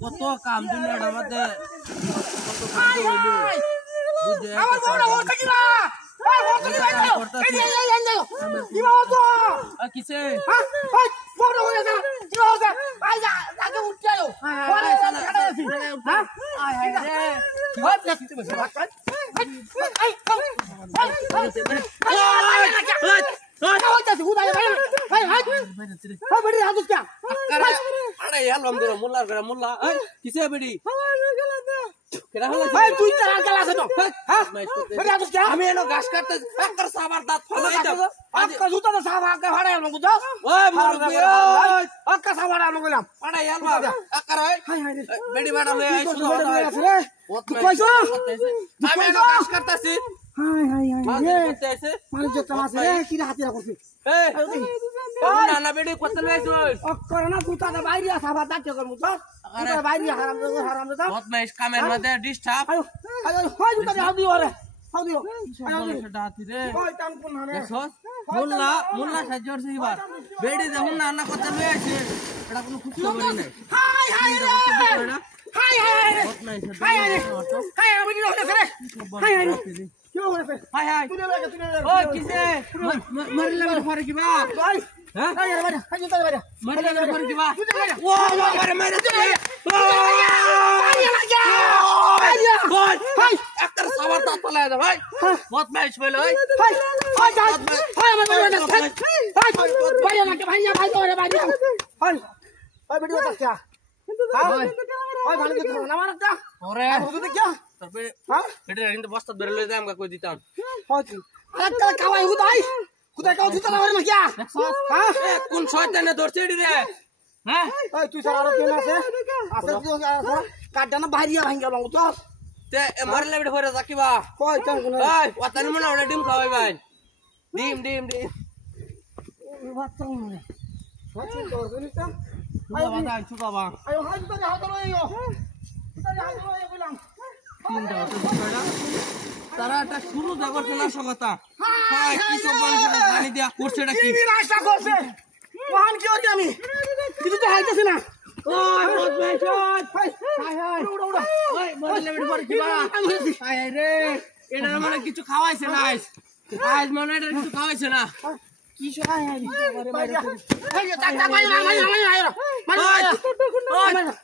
কত কাম দুনিয়ার মধ্যে কিসে আমি এলো ঘাস কাটতে সাবার দাঁত বেড়ি বাড়া আমি এলো ঘাস কাটতেছি না বেড়ি কত কামের মধ্যে ডিস্টার্ব মোল্লা সাহায্য বেড়ি দেখুন না কথা লয়ে আছে এটা কোনো খুব খবরই নাই বস্তা ধরে লই যাই আমাকে কই দিতাম কোন শয়তানে ধরছে এডি রে হ্যাঁ তুই স্যার আরো কেন আছে কাটটা না বাইরিয়া ভাঙ্গা লঙ্গ তো তে মারলে বেড়ে হরে যাকিবা কই কেন কোন এই ওতানি মনে ওটা ডিম খাওয়াই ভাই ডিম বাচ্চা মনে সচুন তো গনিতা আয় বাবা আইছো বাবা আয় হাত ধরে হাত লইও তুই হাত লইও কইলাম তিনটা তো ছয়টা তারা একটা শুরু করছে না সগতা হ্যাঁ কি সব পানি দিয়া করছে এটা কি রাস্তা করছে ওহান কি হচ্ছে আমি কিছু তো হাইতেছ না ওই বদমাইশ হাই উড়া ওই মরলে বেড পর কি বা হাই রে এটা মানে কিছু খাওয়াইছে না আজ মনে এটা কিছু খাওয়াইছে না কি সহায় হাই আরে মাইরে এই টাকা ভাই না ওই মার না